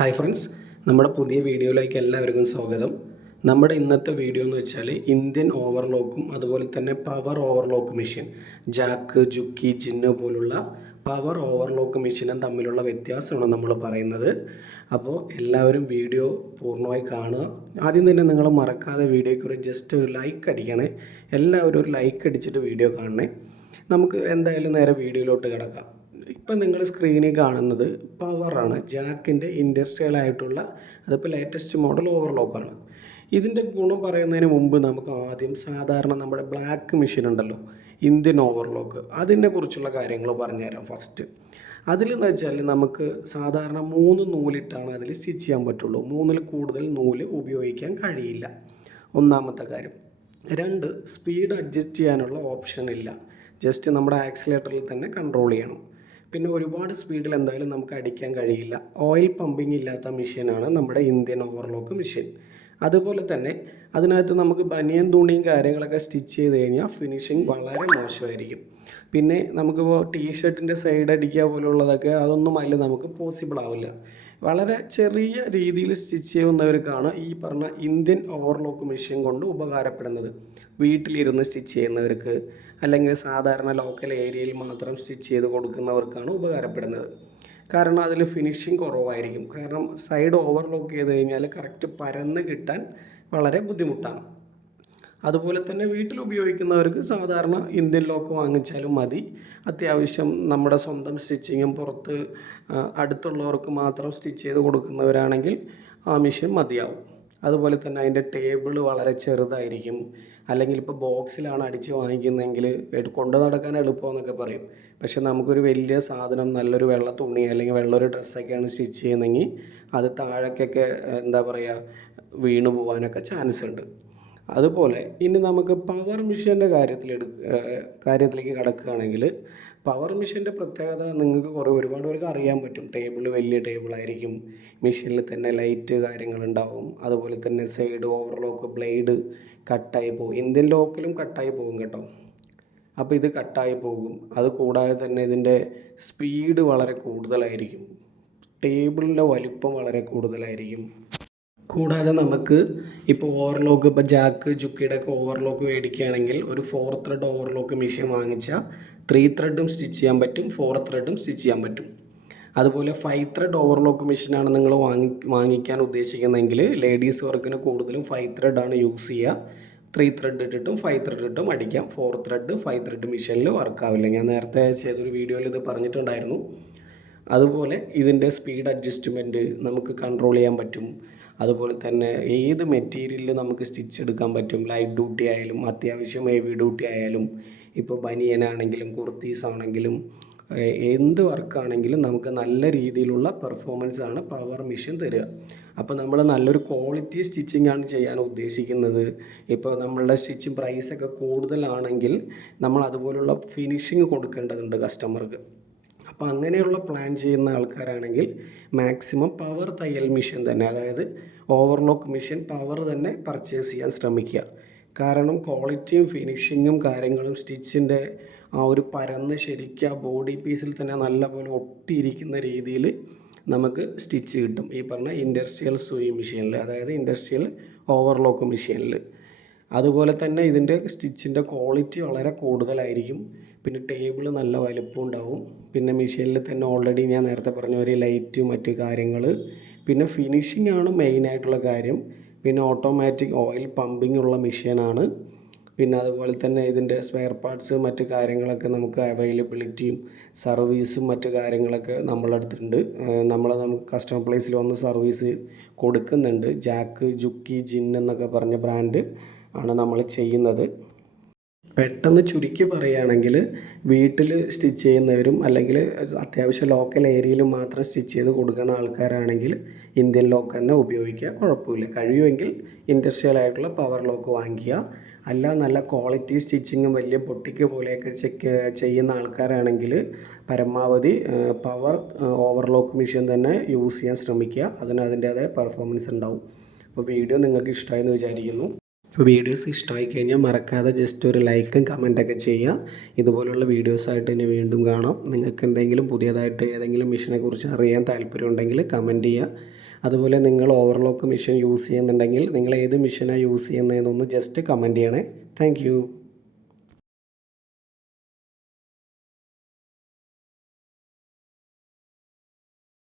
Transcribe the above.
Hi friends, നമ്മുടെ പുതിയ വീഡിയോയിലേക്ക് എല്ലാവർക്കും സ്വാഗതം. നമ്മുടെ ഇന്നത്തെ വീഡിയോ എന്ന് വെച്ചാൽ ഇന്ത്യൻ ഓവർലോക്കും അതുപോലെ തന്നെ പവർ ഓവർലോക്ക് മെഷീൻ ജാക്ക്, ജുക്കി, ജിന്ന് പോലുള്ള പവർ ഓവർലോക്ക് മെഷീനും തമ്മിലുള്ള വ്യത്യാസമാണ് നമ്മൾ പറയുന്നത്. അപ്പോൾ എല്ലാവരും വീഡിയോ പൂർണ്ണമായി കാണുക. ആദ്യം തന്നെ നിങ്ങൾ മറക്കാതെ വീഡിയോയ്ക്ക് ഒരു ജസ്റ്റ് ഒരു ലൈക്ക് അടിക്കണേ. എല്ലാവരും ഒരു ലൈക്ക് അടിച്ചിട്ട് വീഡിയോ കാണണേ. നമുക്ക് എന്തായാലും നേരെ വീഡിയോയിലോട്ട് കിടക്കാം. ഇപ്പം നിങ്ങൾ സ്ക്രീനിൽ കാണുന്നത് പവറാണ്, ജാക്കിൻ്റെ ഇൻഡസ്ട്രിയൽ ആയിട്ടുള്ള അതിപ്പോൾ ലേറ്റസ്റ്റ് മോഡൽ ഓവർലോക്കാണ്. ഇതിൻ്റെ ഗുണം പറയുന്നതിന് മുമ്പ് നമുക്ക് ആദ്യം സാധാരണ നമ്മുടെ ബ്ലാക്ക് മെഷീൻ ഉണ്ടല്ലോ, ഇന്ത്യൻ ഓവർലോക്ക്, അതിനെക്കുറിച്ചുള്ള കാര്യങ്ങൾ പറഞ്ഞുതരാം. ഫസ്റ്റ് അതിലെന്ന് വെച്ചാൽ നമുക്ക് സാധാരണ 3 നൂലിട്ടാണ് അതിൽ സ്റ്റിച്ച് ചെയ്യാൻ പറ്റുള്ളൂ. 3-ൽ കൂടുതൽ നൂല് ഉപയോഗിക്കാൻ കഴിയില്ല, ഒന്നാമത്തെ കാര്യം. 2, സ്പീഡ് അഡ്ജസ്റ്റ് ചെയ്യാനുള്ള ഓപ്ഷൻ ഇല്ല, ജസ്റ്റ് നമ്മുടെ ആക്സിലേറ്ററിൽ തന്നെ കൺട്രോൾ ചെയ്യണം. പിന്നെ ഒരുപാട് സ്പീഡിൽ എന്തായാലും നമുക്ക് അടിക്കാൻ കഴിയില്ല. ഓയിൽ പമ്പിങ് ഇല്ലാത്ത മെഷീനാണ് നമ്മുടെ ഇന്ത്യൻ ഓവർലോക്ക് മെഷീൻ. അതുപോലെ തന്നെ അതിനകത്ത് നമുക്ക് ബനിയൻ തുണിയും കാര്യങ്ങളൊക്കെ സ്റ്റിച്ച് ചെയ്ത് കഴിഞ്ഞാൽ ഫിനിഷിങ് വളരെ മോശമായിരിക്കും. പിന്നെ നമുക്കിപ്പോൾ ടീഷർട്ടിൻ്റെ സൈഡ് അടിക്കുക പോലുള്ളതൊക്കെ അതൊന്നും അതിൽ നമുക്ക് പോസിബിൾ ആവില്ല. വളരെ ചെറിയ രീതിയിൽ സ്റ്റിച്ച് ചെയ്യുന്നവർക്കാണ് ഈ പറഞ്ഞ ഇന്ത്യൻ ഓവർലോക്ക് മെഷീൻ കൊണ്ട് ഉപകാരപ്പെടുന്നത്. വീട്ടിലിരുന്ന് സ്റ്റിച്ച് ചെയ്യുന്നവർക്ക് അല്ലെങ്കിൽ സാധാരണ ലോക്കൽ ഏരിയയിൽ മാത്രം സ്റ്റിച്ച് ചെയ്ത് കൊടുക്കുന്നവർക്കാണ് ഉപകാരപ്പെടുന്നത്. കാരണം അതിൽ ഫിനിഷിങ് കുറവായിരിക്കും. കാരണം സൈഡ് ഓവർലോക്ക് ചെയ്ത് കഴിഞ്ഞാൽ കറക്റ്റ് പരന്ന് കിട്ടാൻ വളരെ ബുദ്ധിമുട്ടാണ്. അതുപോലെ തന്നെ വീട്ടിൽ ഉപയോഗിക്കുന്നവർക്ക് സാധാരണ ഇന്ത്യൻ ലോക്ക് വാങ്ങിച്ചാലും മതി. അത്യാവശ്യം നമ്മുടെ സ്വന്തം സ്റ്റിച്ചിങ്ങും പുറത്ത് അടുത്തുള്ളവർക്ക് മാത്രം സ്റ്റിച്ച് ചെയ്ത് കൊടുക്കുന്നവരാണെങ്കിൽ ആ മെഷീൻ മതിയാവും. അതുപോലെ തന്നെ അതിൻ്റെ ടേബിൾ വളരെ ചെറുതായിരിക്കും. അല്ലെങ്കിൽ ഇപ്പോൾ ബോക്സിലാണ് അടിച്ച് വാങ്ങിക്കുന്നതെങ്കിൽ കൊണ്ട് നടക്കാൻ എളുപ്പമെന്നൊക്കെ പറയും. പക്ഷെ നമുക്കൊരു വലിയ സാധനം, നല്ലൊരു വെള്ള തുണി അല്ലെങ്കിൽ വെള്ളൊരു ഡ്രസ്സൊക്കെയാണ് സ്റ്റിച്ച് ചെയ്യുന്നതെങ്കിൽ അത് താഴേക്കൊക്കെ എന്താ പറയുക, വീണു പോകാനൊക്കെ ചാൻസ് ഉണ്ട്. അതുപോലെ ഇനി നമുക്ക് പവർ മെഷീൻ്റെ കാര്യത്തിലേക്ക് കടക്കുകയാണെങ്കിൽ പവർ മെഷീൻ്റെ പ്രത്യേകത നിങ്ങൾക്ക് ഒരുപാട് പേർക്ക് അറിയാൻ പറ്റും. ടേബിൾ വലിയ ടേബിളായിരിക്കും, മെഷീനിൽ തന്നെ ലൈറ്റ് കാര്യങ്ങളുണ്ടാവും. അതുപോലെ തന്നെ സൈഡ് ഓവർലോക്ക് ബ്ലേഡ് കട്ടായി പോകും. ഇന്ത്യൻ ലോക്കിലും കട്ടായി പോകും കേട്ടോ. അപ്പോൾ ഇത് കട്ടായി പോകും. അത് കൂടാതെ തന്നെ ഇതിൻ്റെ സ്പീഡ് വളരെ കൂടുതലായിരിക്കും, ടേബിളിൻ്റെ വലിപ്പം വളരെ കൂടുതലായിരിക്കും. കൂടാതെ നമുക്ക് ഇപ്പോൾ ഓവർലോക്ക്, ഇപ്പോൾ ജാക്ക്, ജുക്കിയുടെ ഒക്കെ ഓവർലോക്ക് മേടിക്കുകയാണെങ്കിൽ ഒരു 4 ത്രെഡ് ഓവർലോക്ക് മെഷീൻ വാങ്ങിച്ചാൽ 3 ത്രെഡും സ്റ്റിച്ച് ചെയ്യാൻ പറ്റും, 4 ത്രെഡും സ്റ്റിച്ച് ചെയ്യാൻ പറ്റും. അതുപോലെ 5 ത്രെഡ് ഓവർലോക്ക് മെഷീനാണ് നിങ്ങൾ വാങ്ങിക്കാൻ ഉദ്ദേശിക്കുന്നതെങ്കിൽ ലേഡീസ് വർക്കിന് കൂടുതലും 5 ത്രെഡാണ് യൂസ് ചെയ്യുക. 3 ത്രെഡ് ഇട്ടിട്ടും 5 ത്രെഡ് ഇട്ടും അടിക്കാം. 4 ത്രെഡ് 5 ത്രെഡ് മെഷീനിൽ വർക്കാവില്ല. ഞാൻ നേരത്തെ ചെയ്തൊരു വീഡിയോയിൽ ഇത് പറഞ്ഞിട്ടുണ്ടായിരുന്നു. അതുപോലെ ഇതിൻ്റെ സ്പീഡ് അഡ്ജസ്റ്റ്മെൻറ്റ് നമുക്ക് കൺട്രോൾ ചെയ്യാൻ പറ്റും. അതുപോലെ തന്നെ ഏത് മെറ്റീരിയലിൽ നമുക്ക് സ്റ്റിച്ച് എടുക്കാൻ പറ്റും. ലൈറ്റ് ഡ്യൂട്ടി ആയാലും അത്യാവശ്യം ഹെവി ഡ്യൂട്ടി ആയാലും, ഇപ്പോൾ ബനിയനാണെങ്കിലും കുർത്തീസ് ആണെങ്കിലും എന്ത് വർക്കാണെങ്കിലും നമുക്ക് നല്ല രീതിയിലുള്ള പെർഫോമൻസ് ആണ് പവർ മെഷീൻ തരിക. അപ്പോൾ നമ്മൾ നല്ലൊരു ക്വാളിറ്റി സ്റ്റിച്ചിങ് ആണ് ചെയ്യാൻ ഉദ്ദേശിക്കുന്നത്. ഇപ്പോൾ നമ്മളുടെ സ്റ്റിച്ചിങ് പ്രൈസൊക്കെ കൂടുതലാണെങ്കിൽ നമ്മൾ അതുപോലുള്ള ഫിനിഷിങ് കൊടുക്കേണ്ടതുണ്ട് കസ്റ്റമർക്ക്. അപ്പോൾ അങ്ങനെയുള്ള പ്ലാൻ ചെയ്യുന്ന ആൾക്കാരാണെങ്കിൽ മാക്സിമം പവർ തയ്യൽ മെഷീൻ തന്നെ, അതായത് ഓവർലോക്ക് മെഷീൻ പവർ തന്നെ പർച്ചേസ് ചെയ്യാൻ ശ്രമിക്കുക. കാരണം ക്വാളിറ്റിയും ഫിനിഷിങ്ങും കാര്യങ്ങളും സ്റ്റിച്ചിൻ്റെ ആ ഒരു പരന്ന് ശരിക്കും ആ ബോഡി പീസിൽ തന്നെ നല്ലപോലെ ഒട്ടിയിരിക്കുന്ന രീതിയിൽ നമുക്ക് സ്റ്റിച്ച് കിട്ടും ഈ പറഞ്ഞ ഇൻഡസ്ട്രിയൽ സൂയി മെഷീനിൽ, അതായത് ഇൻഡസ്ട്രിയൽ ഓവർലോക്ക് മെഷീനിൽ. അതുപോലെ തന്നെ ഇതിൻ്റെ സ്റ്റിച്ചിൻ്റെ ക്വാളിറ്റി വളരെ കൂടുതലായിരിക്കും. പിന്നെ ടേബിൾ നല്ല വലുപ്പം ഉണ്ടാവും. പിന്നെ മെഷീനിൽ തന്നെ ഓൾറെഡി ഞാൻ നേരത്തെ പറഞ്ഞ ഒരു ലൈറ്റ് മറ്റ് കാര്യങ്ങൾ, പിന്നെ ഫിനിഷിംഗ് ആണ് മെയിനായിട്ടുള്ള കാര്യം. പിന്നെ ഓട്ടോമാറ്റിക് ഓയിൽ പമ്പിങ് ഉള്ള മെഷീനാണ്. പിന്നെ അതുപോലെ തന്നെ ഇതിൻ്റെ സ്പെയർ പാർട്സ് മറ്റ് കാര്യങ്ങളൊക്കെ നമുക്ക് അവൈലബിലിറ്റിയും സർവീസും മറ്റ് കാര്യങ്ങളൊക്കെ നമ്മളടുത്തുണ്ട്. നമുക്ക് കസ്റ്റമർ പ്ലേസിൽ വന്ന് സർവീസ് കൊടുക്കുന്നുണ്ട്. ജാക്ക്, ജുക്കി, ജിൻ എന്നൊക്കെ പറഞ്ഞ ബ്രാൻഡ് ആണ് നമ്മൾ ചെയ്യുന്നത്. പെട്ടെന്ന് ചുരുക്കി പറയുകയാണെങ്കിൽ വീട്ടിൽ സ്റ്റിച്ച് ചെയ്യുന്നവരും അല്ലെങ്കിൽ അത്യാവശ്യം ലോക്കൽ ഏരിയയിൽ മാത്രം സ്റ്റിച്ച് ചെയ്ത് കൊടുക്കുന്ന ആൾക്കാരാണെങ്കിൽ ഇന്ത്യൻ ലോക്ക് തന്നെ ഉപയോഗിക്കുക, കുഴപ്പമില്ല. കഴിയുമെങ്കിൽ ഇൻഡസ്ട്രിയൽ ആയിട്ടുള്ള പവർ ലോക്ക് വാങ്ങിക്കുക. അല്ല നല്ല ക്വാളിറ്റി സ്റ്റിച്ചിങ്ങും വലിയ പൊട്ടിക്ക് പോലെയൊക്കെ ചെയ്യുന്ന ആൾക്കാരാണെങ്കിൽ പരമാവധി പവർ ഓവർലോക്ക് മെഷീൻ തന്നെ യൂസ് ചെയ്യാൻ ശ്രമിക്കുക. അതിൻ്റേതായ പെർഫോമൻസ് ഉണ്ടാവും. അപ്പോൾ വീഡിയോ നിങ്ങൾക്ക് ഇഷ്ടമായെന്ന് വിചാരിക്കുന്നു. അപ്പോൾ വീഡിയോസ് ഇഷ്ടമായി കഴിഞ്ഞാൽ മറക്കാതെ ജസ്റ്റ് ഒരു ലൈക്കും കമൻറ്റൊക്കെ ചെയ്യുക. ഇതുപോലുള്ള വീഡിയോസായിട്ട് ഇനി വീണ്ടും കാണാം. നിങ്ങൾക്ക് എന്തെങ്കിലും പുതിയതായിട്ട് ഏതെങ്കിലും മെഷീനെ കുറിച്ച് അറിയാൻ താല്പര്യമുണ്ടെങ്കിൽ കമൻറ്റ് ചെയ്യുക. അതുപോലെ നിങ്ങൾ ഓവർലോക്ക് മെഷീൻ യൂസ് ചെയ്യുന്നുണ്ടെങ്കിൽ നിങ്ങൾ ഏത് മെഷീനാണ് യൂസ് ചെയ്യുന്നതെന്നൊന്ന് ജസ്റ്റ് കമൻറ്റ് ചെയ്യണേ. താങ്ക്